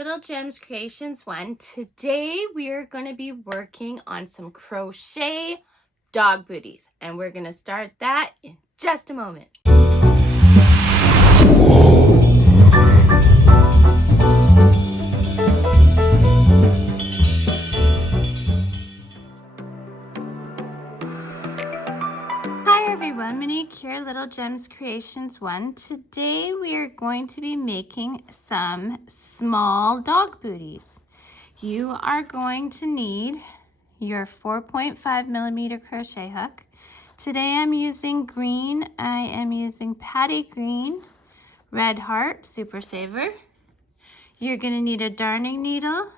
Little Gems Creations 1. Today we are going to be working on some crochet dog booties, and we're going to start that in just a moment. Hi everyone, Monique here, Little Gems Creations 1. Today we are going to be making some small dog booties. You are going to need your 4.5 millimeter crochet hook. Today I'm using green. I am using Patty Green, Red Heart, Super Saver. You're going to need a darning needle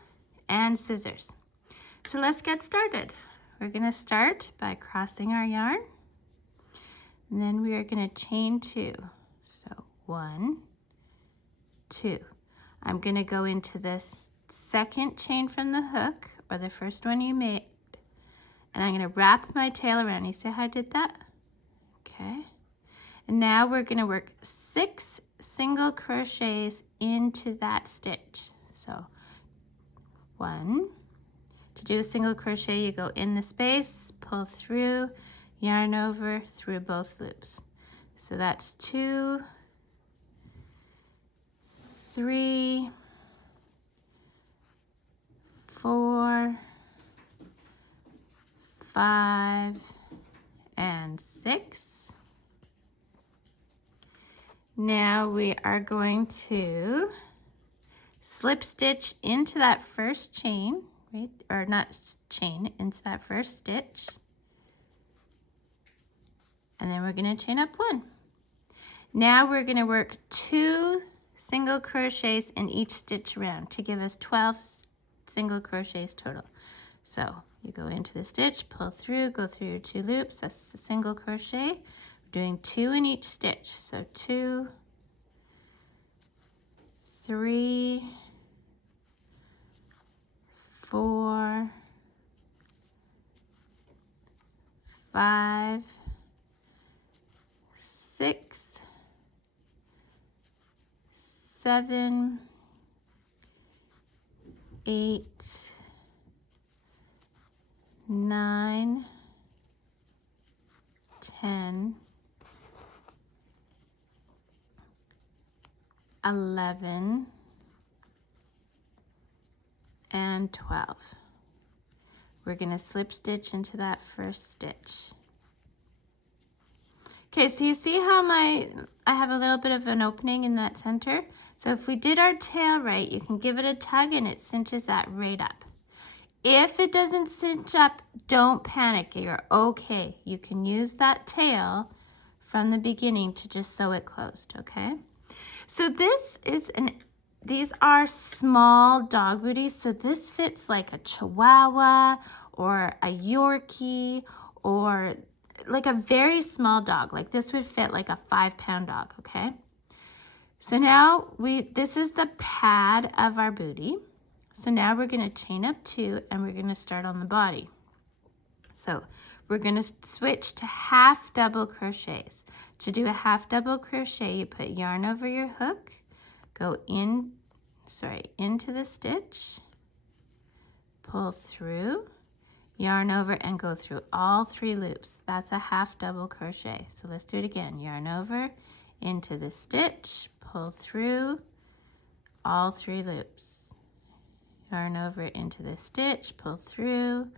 and scissors. So let's get started. We're going to start by crossing our yarn. And then we are going to chain 2. So 1, 2. I'm going to go into this second chain from the hook, or the first one you made, and I'm going to wrap my tail around. You see how I did that? Okay. And now we're going to work 6 single crochets into that stitch. So 1. To do a single crochet, you go in the space, pull through, yarn over through both loops. So that's 2, 3, 4, 5, and 6. Now we are going to slip stitch into that first chain, right? Or not chain, into that first stitch. And then we're going to chain up 1. Now we're going to work 2 single crochets in each stitch around to give us 12 single crochets total. So you go into the stitch, pull through, go through your 2 loops. That's a single crochet. We're doing 2 in each stitch. So 2, 3, 4, 5, 6, 7, 8, 9, 10, 11, and 12. We're going to slip stitch into that first stitch. Okay, so you see how I have a little bit of an opening in that center? So if we did our tail right, you can give it a tug and it cinches that right up. If it doesn't cinch up, don't panic. You're okay. You can use that tail from the beginning to just sew it closed, okay? So these are small dog booties. So this fits like a Chihuahua or a Yorkie or like a very small dog. Like this would fit like a 5-pound dog, okay? So now this is the pad of our booty. So now we're going to chain up 2 and we're going to start on the body. So we're going to switch to half double crochets. To do a half double crochet, you put yarn over your hook, go into the stitch, pull through, yarn over, and go through all 3 loops. That's a half double crochet. So let's do it again. Yarn over, into the stitch, pull through all 3 loops. Yarn over into the stitch, pull through,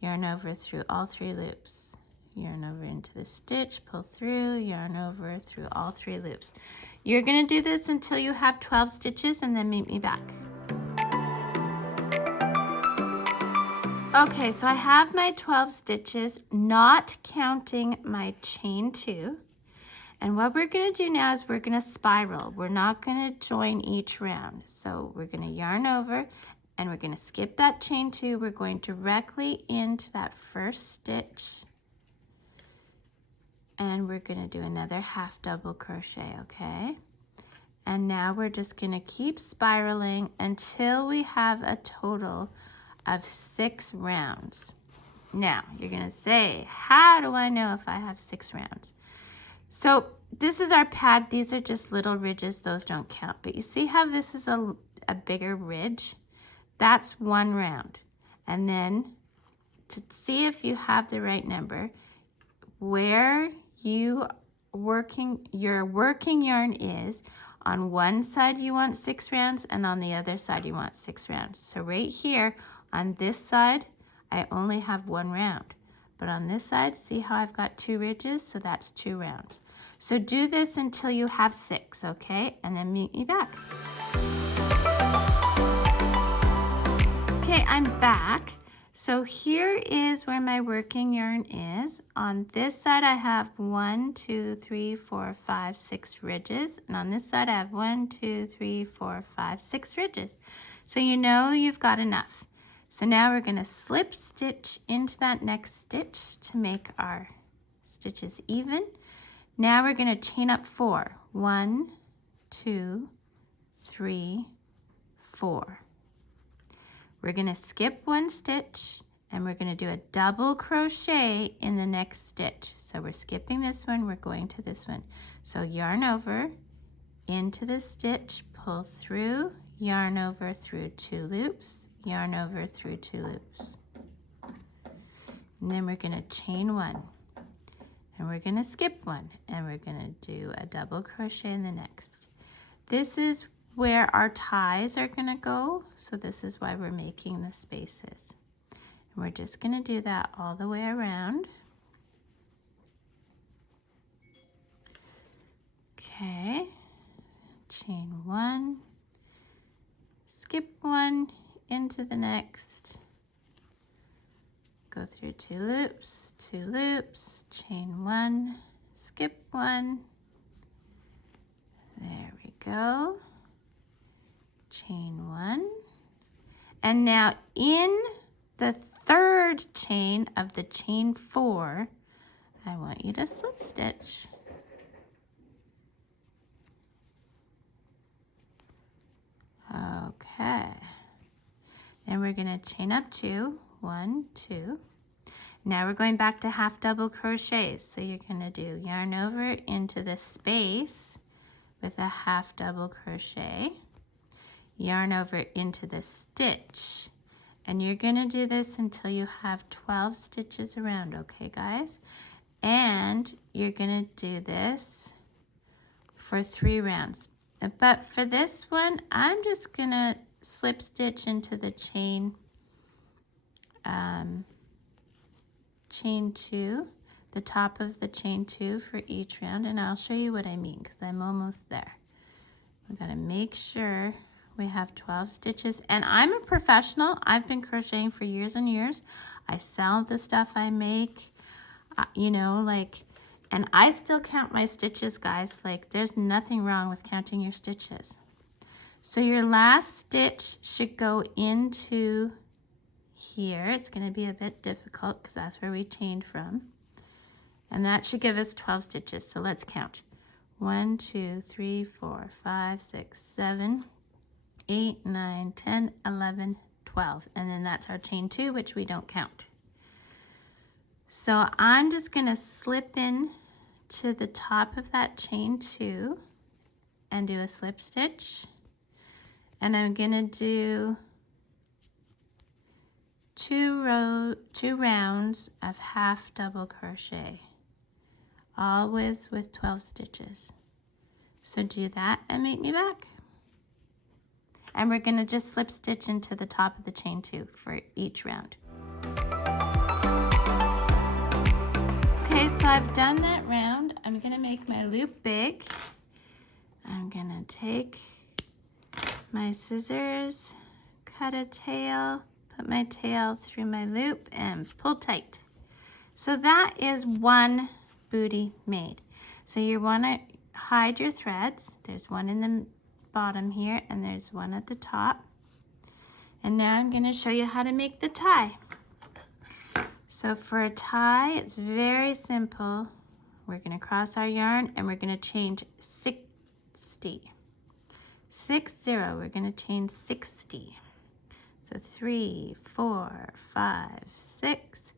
yarn over through all 3 loops. Yarn over into the stitch, pull through, yarn over through all 3 loops. You're going to do this until you have 12 stitches and then meet me back. Okay, so I have my 12 stitches, not counting my chain 2. And what we're going to do now is we're going to spiral. We're not going to join each round. So we're going to yarn over and we're going to skip that chain 2. We're going directly into that first stitch. And we're going to do another half double crochet, okay? And now we're just going to keep spiraling until we have a total of 6 rounds. Now, you're going to say, how do I know if I have 6 rounds? So this is our pad. These are just little ridges. Those don't count. But you see how this is a bigger ridge? That's one round. And then to see if you have the right number, where your working yarn is, on one side you want 6 rounds and on the other side you want 6 rounds. So right here on this side, I only have 1 round. But on this side, see how I've got 2 ridges? So that's 2 rounds. So do this until you have 6, okay? And then meet me back. Okay, I'm back. So here is where my working yarn is. On this side I have 1, 2, 3, 4, 5, 6 ridges. And on this side I have 1, 2, 3, 4, 5, 6 ridges. So you know you've got enough. So now we're going to slip stitch into that next stitch to make our stitches even. Now we're going to chain up 4. 1, 2, 3, 4. We're going to skip 1 stitch and we're going to do a double crochet in the next stitch. So we're skipping this one, we're going to this one. So yarn over into the stitch, pull through, yarn over through 2 loops, yarn over through 2 loops. And then we're going to chain 1 and we're going to skip 1 and we're going to do a double crochet in the next. This is where our ties are going to go, so this is why we're making the spaces. And we're just going to do that all the way around. Okay, chain 1, skip 1 into the next, go through 2 loops, 2 loops, chain 1, skip 1, there we go. Chain 1, and now in the 3rd chain of the chain 4, I want you to slip stitch. Okay, then we're going to chain up 2, 1, 2. Now we're going back to half double crochets, so you're going to do yarn over into the space with a half double crochet, yarn over into the stitch, and you're going to do this until you have 12 stitches around, okay guys? And you're going to do this for 3 rounds. But for this one, I'm just going to slip stitch into the chain 2, the top of the chain 2 for each round, and I'll show you what I mean because I'm almost there. We're going to make sure we have 12 stitches, and I'm a professional. I've been crocheting for years and years. I sell the stuff I make, you know, like, and I still count my stitches, guys. Like, there's nothing wrong with counting your stitches. So your last stitch should go into here. It's going to be a bit difficult because that's where we chained from, and that should give us 12 stitches. So let's count. 1, 2, 3, 4, 5, 6, 7, 8, 9, 10, 11, 12, and then that's our chain 2, which we don't count. So I'm just going to slip in to the top of that chain 2 and do a slip stitch, and I'm going to do 2 rounds of half double crochet, always with 12 stitches. So do that and meet me back. And we're going to just slip stitch into the top of the chain 2 for each round. Okay, so I've done that round. I'm going to make my loop big. I'm going to take my scissors, cut a tail, put my tail through my loop and pull tight. So that is 1 bootie made. So you want to hide your threads. There's one in the bottom here and there's one at the top. And now I'm going to show you how to make the tie. So for a tie, it's very simple. We're going to cross our yarn and we're going to chain 60. 60, we're going to chain 60. So 3, 4, 5, 6,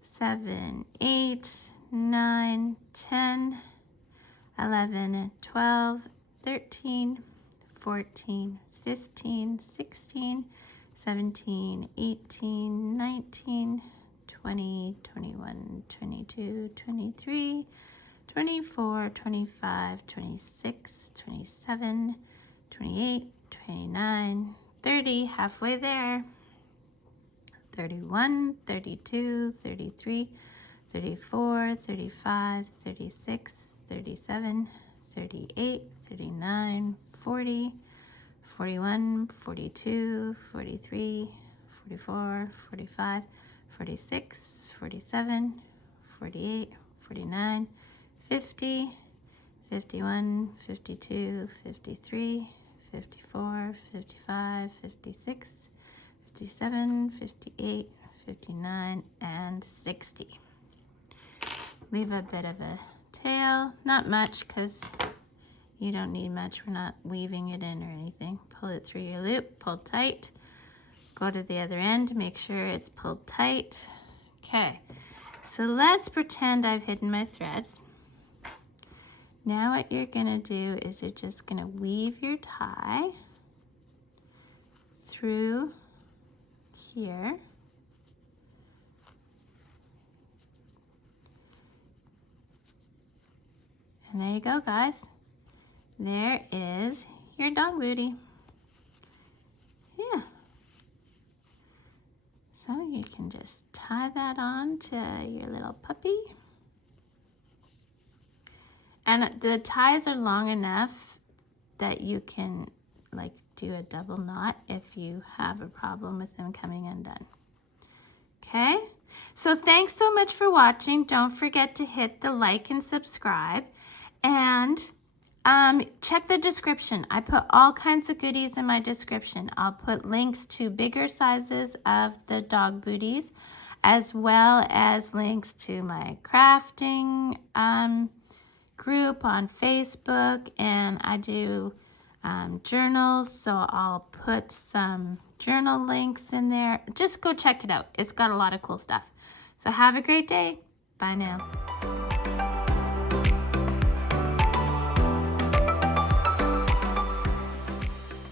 7, 8, 9, 10, 11, 12, 13, 14, 15, 16, 17, 18, 19, 20, 21, 22, 23, 24, 25, 26, 27, 28, 29, 30, halfway there, 31, 32, 33, 34, 35, 36, 37, 38, 39, 40, 41, 42, 43, 44, 45, 46, 47, 48, 49, 50, 51, 52, 53, 54, 55, 56, 57, 58, 59, and 60. Leave a bit of a tail, not much because you don't need much. We're not weaving it in or anything. Pull it through your loop, pull tight. Go to the other end, make sure it's pulled tight. Okay, so let's pretend I've hidden my threads. Now what you're gonna do is you're just gonna weave your tie through here. And there you go, guys. There is your dog booty. Yeah. So you can just tie that on to your little puppy. And the ties are long enough that you can like do a double knot if you have a problem with them coming undone. Okay, so thanks so much for watching. Don't forget to hit the like and subscribe, and check the description. I put all kinds of goodies in my description. I'll put links to bigger sizes of the dog booties, as well as links to my crafting group on Facebook, and I do journals, so I'll put some journal links in there. Just go check it out. It's got a lot of cool stuff. So have a great day. Bye now.